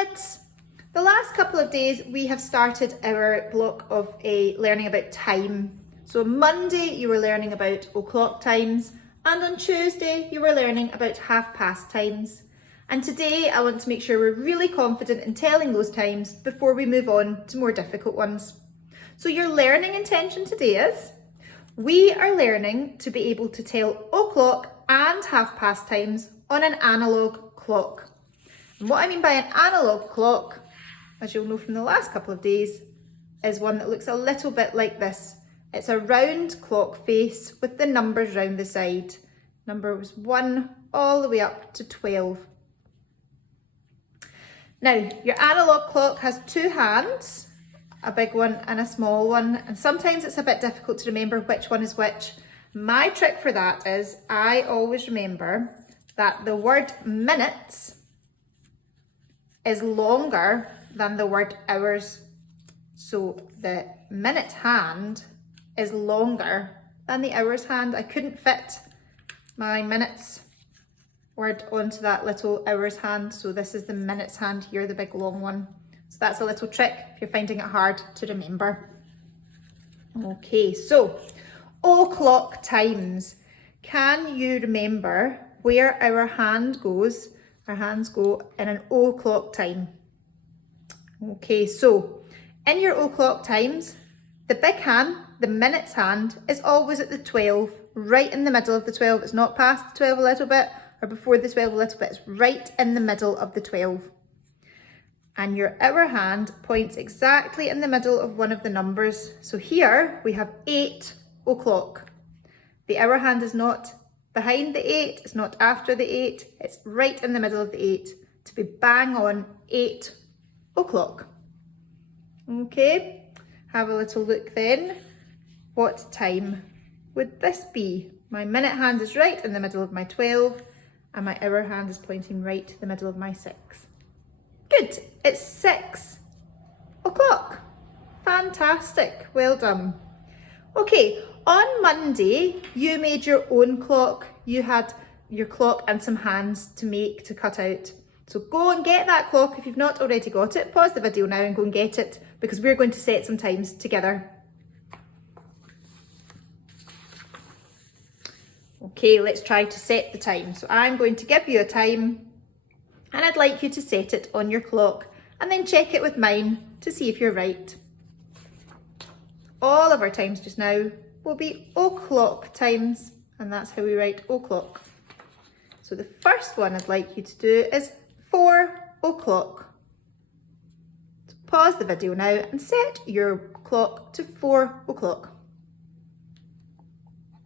minutes. The last couple of days we have started our block of learning about time. So Monday you were learning about o'clock times, and on Tuesday you were learning about half past times. And today I want to make sure we're really confident in telling those times before we move on to more difficult ones. So your learning intention today is, we are learning to be able to tell o'clock and half past times on an analogue clock. And what I mean by an analogue clock, as you'll know from the last couple of days, is one that looks a little bit like this. It's a round clock face with the numbers round the side. Numbers 1 all the way up to 12. Now, your analogue clock has two hands, a big one and a small one, and sometimes it's a bit difficult to remember which one is which. My trick for that is I always remember that the word minutes is longer than the word hours. So the minute hand is longer than the hours hand. I couldn't fit my minutes word onto that little hours hand, so this is the minutes hand here, the big long one. So that's a little trick if you're finding it hard to remember. Okay, so o'clock times. Can you remember where our hand goes? Our hands go in an o'clock time. Okay, so in your o'clock times, the big hand, the minutes hand, is always at the 12, right in the middle of the 12. It's not past the 12 a little bit or before the 12 a little bit. It's right in the middle of the 12. And your hour hand points exactly in the middle of one of the numbers. So here we have 8 o'clock. The hour hand is not behind the 8, it's not after the 8, it's right in the middle of the 8 to be bang on 8 o'clock. Okay, have a little look then. What time would this be? My minute hand is right in the middle of my 12 and my hour hand is pointing right to the middle of my 6. Good, it's 6 o'clock. Fantastic, well done. Okay, on Monday, you made your own clock. You had your clock and some hands to cut out. So go and get that clock if you've not already got it. Pause the video now and go and get it, because we're going to set some times together. Okay, let's try to set the time. So I'm going to give you a time and I'd like you to set it on your clock and then check it with mine to see if you're right. All of our times just now will be o'clock times, and that's how we write o'clock. So the first one I'd like you to do is 4 o'clock. So pause the video now and set your clock to 4 o'clock.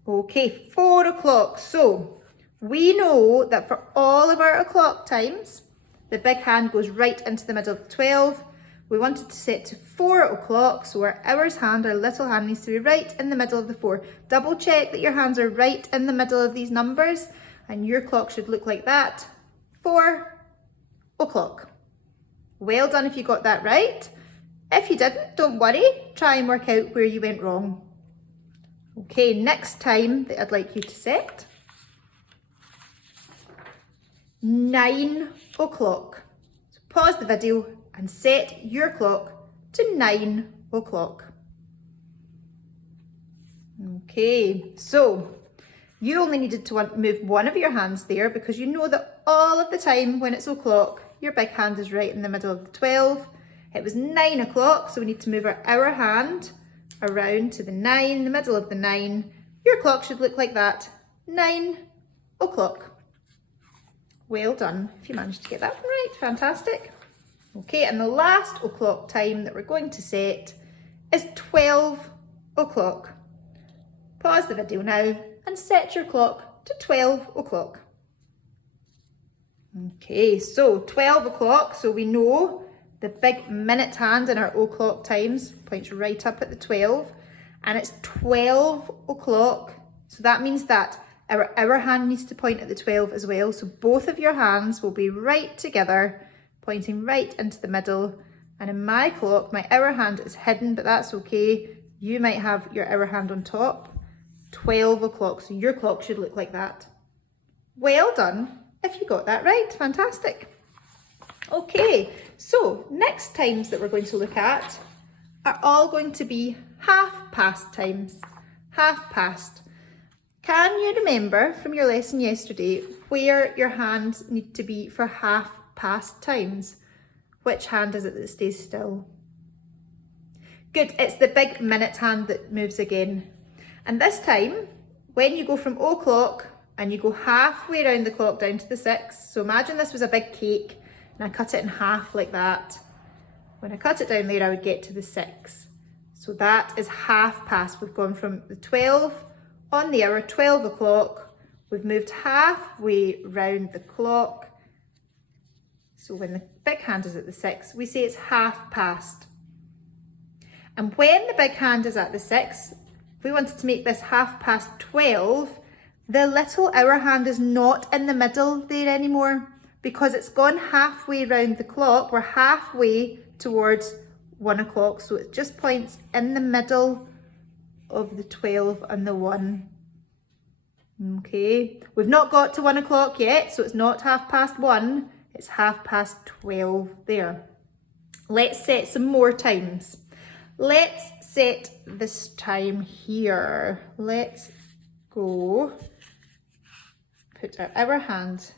Okay, 4 o'clock. So we know that for all of our o'clock times, the big hand goes right into the middle of the 12. We wanted to set to 4 o'clock, so our hours hand, our little hand, needs to be right in the middle of the 4. Double check that your hands are right in the middle of these numbers, and your clock should look like that. 4 o'clock. Well done if you got that right. If you didn't, don't worry. Try and work out where you went wrong. Okay, next time that I'd like you to set. 9 o'clock. So pause the video and set your clock to 9 o'clock. Okay, so you only needed to move one of your hands there because you know that all of the time when it's o'clock, your big hand is right in the middle of the 12. It was 9 o'clock, so we need to move our hour hand around to the 9, the middle of the 9. Your clock should look like that, 9 o'clock. Well done if you managed to get that one right, fantastic. Okay, and the last o'clock time that we're going to set is 12 o'clock. Pause the video now and set your clock to 12 o'clock. Okay, so 12 o'clock, so we know the big minute hand in our o'clock times points right up at the 12, and it's 12 o'clock, so that means that our hour hand needs to point at the 12 as well, so both of your hands will be right together, pointing right into the middle. And in my clock, my hour hand is hidden, but that's okay. You might have your hour hand on top. 12 o'clock, so your clock should look like that. Well done if you got that right, fantastic. Okay, so next times that we're going to look at are all going to be half past times. Half past. Can you remember from your lesson yesterday where your hands need to be for half past times? Which hand is it that stays still? Good, it's the big minute hand that moves again. And this time, when you go from o'clock and you go halfway around the clock down to the 6, so imagine this was a big cake and I cut it in half like that. When I cut it down there, I would get to the 6. So that is half past. We've gone from the 12 on the hour, 12 o'clock. We've moved halfway round the clock. So when the big hand is at the 6, we say it's half past. And when the big hand is at the 6, if we wanted to make this half past 12, the little hour hand is not in the middle there anymore because it's gone halfway round the clock. We're halfway towards 1 o'clock, so it just points in the middle of the 12 and the 1. Okay, we've not got to 1 o'clock yet, so it's not half past 1, it's half past 12 there. Let's set some more times. Let's set this time here. Let's go put our hour hand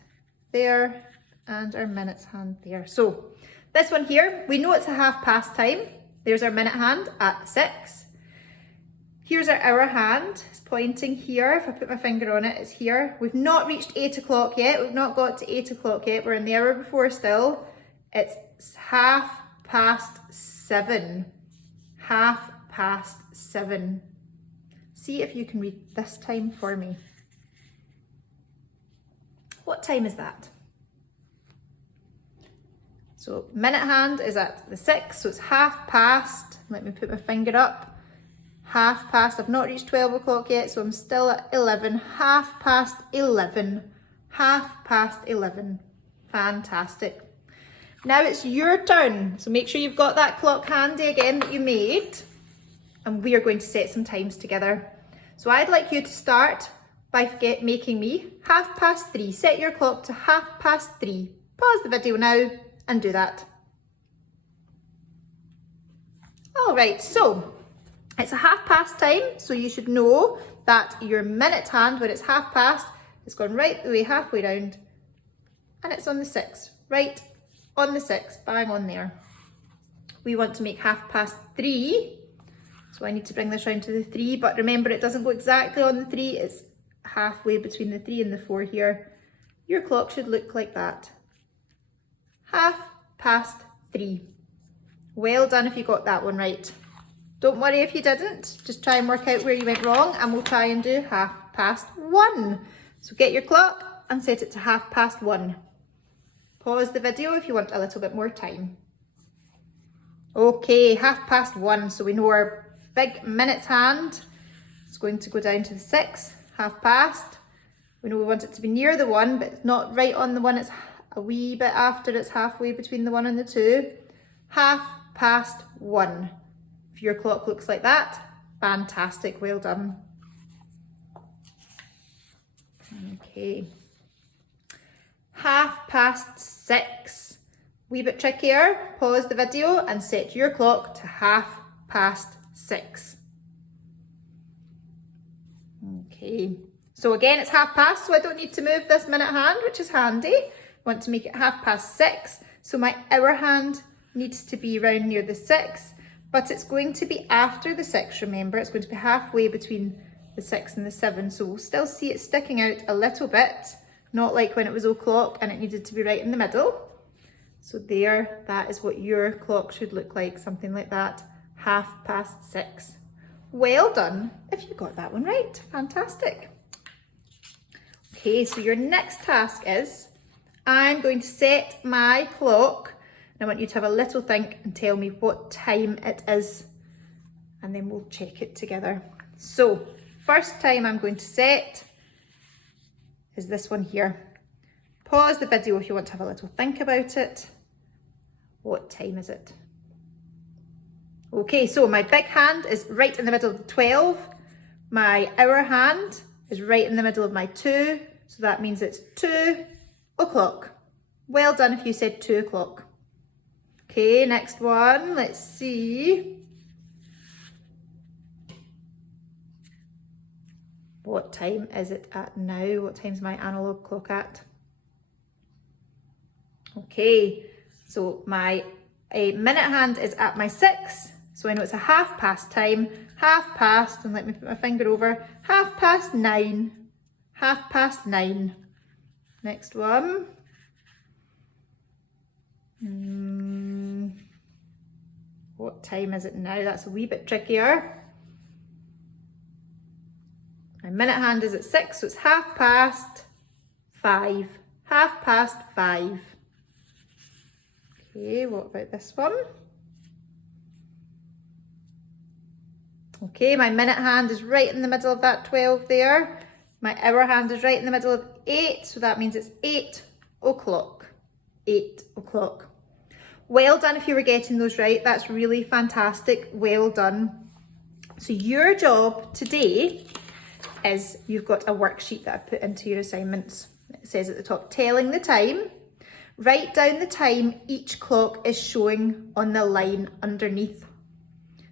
there and our minutes hand there. So this one here, we know it's a half past time. There's our minute hand at the 6. Here's our hour hand, it's pointing here. If I put my finger on it, it's here. We've not reached 8 o'clock yet. We've not got to 8 o'clock yet. We're in the hour before still. It's half past 7. Half past 7. See if you can read this time for me. What time is that? So minute hand is at the 6, so it's half past. Let me put my finger up. Half past. I've not reached 12 o'clock yet, so I'm still at 11. Half past 11. Half past 11. Fantastic. Now it's your turn. So make sure you've got that clock handy again that you made. And we are going to set some times together. So I'd like you to start by making me half past 3. Set your clock to half past 3. Pause the video now and do that. All right, so it's a half past time, so you should know that your minute hand, when it's half past, it's gone right the way halfway round, and it's on the 6, right on the 6, bang on there. We want to make half past 3, so I need to bring this round to the 3, but remember it doesn't go exactly on the 3, it's halfway between the 3 and the 4 here. Your clock should look like that. Half past 3. Well done if you got that one right. Don't worry if you didn't, just try and work out where you went wrong and we'll try and do half past 1. So get your clock and set it to half past 1. Pause the video if you want a little bit more time. Okay, half past 1, so we know our big minutes hand is going to go down to the 6, half past. We know we want it to be near the 1, but it's not right on the 1, it's a wee bit after, it's halfway between the 1 and the 2. Half past 1. If your clock looks like that, fantastic, well done. Okay. Half past 6. Wee bit trickier. Pause the video and set your clock to half past 6. Okay. So again, it's half past, so I don't need to move this minute hand, which is handy. I want to make it half past 6. So my hour hand needs to be around near the 6, but it's going to be after the 6, remember. It's going to be halfway between the 6 and the 7. So we'll still see it sticking out a little bit, not like when it was o'clock and it needed to be right in the middle. So there, that is what your clock should look like, something like that, half past 6. Well done if you got that one right, fantastic. Okay, so your next task is, I'm going to set my clock, and I want you to have a little think and tell me what time it is, and then we'll check it together. So, first time I'm going to set is this one here. Pause the video if you want to have a little think about it. What time is it? Okay, so my big hand is right in the middle of the 12. My hour hand is right in the middle of my 2. So that means it's 2 o'clock. Well done if you said 2 o'clock. Okay, next one, let's see. What time is it at now? What time's my analog clock at? Okay, so my minute hand is at my 6. So I know it's a 1/2 time, 1/2, and let me put my finger over, 9:30, 9:30. Next one. What time is it now? That's a wee bit trickier. My minute hand is at 6, so it's 5:30, 5:30. Okay, what about this one? Okay, my minute hand is right in the middle of that 12 there. My hour hand is right in the middle of 8, so that means it's 8 o'clock. 8 o'clock. Well done if you were getting those right. That's really fantastic. Well done. So your job today is you've got a worksheet that I've put into your assignments. It says at the top, telling the time. Write down the time each clock is showing on the line underneath.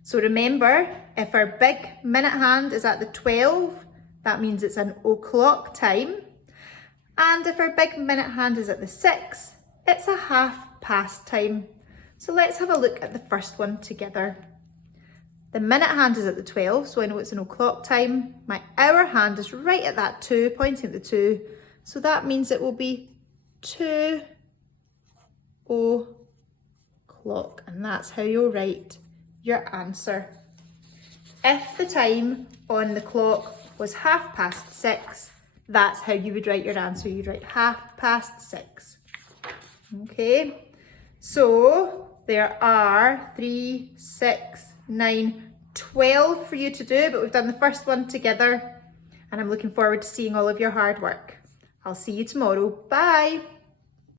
So remember, if our big minute hand is at the 12, that means it's an o'clock time. And if our big minute hand is at the 6, it's a 1/2 time. So let's have a look at the first one together. The minute hand is at the 12, so I know it's an o'clock time. My hour hand is right at that 2, pointing at the 2. So that means it will be 2 o'clock. And that's how you'll write your answer. If the time on the clock was 6:30, that's how you would write your answer. You'd write 6:30. Okay, so there are 3, 6, 9, 12 for you to do, but we've done the first one together, and I'm looking forward to seeing all of your hard work. I'll see you tomorrow. Bye.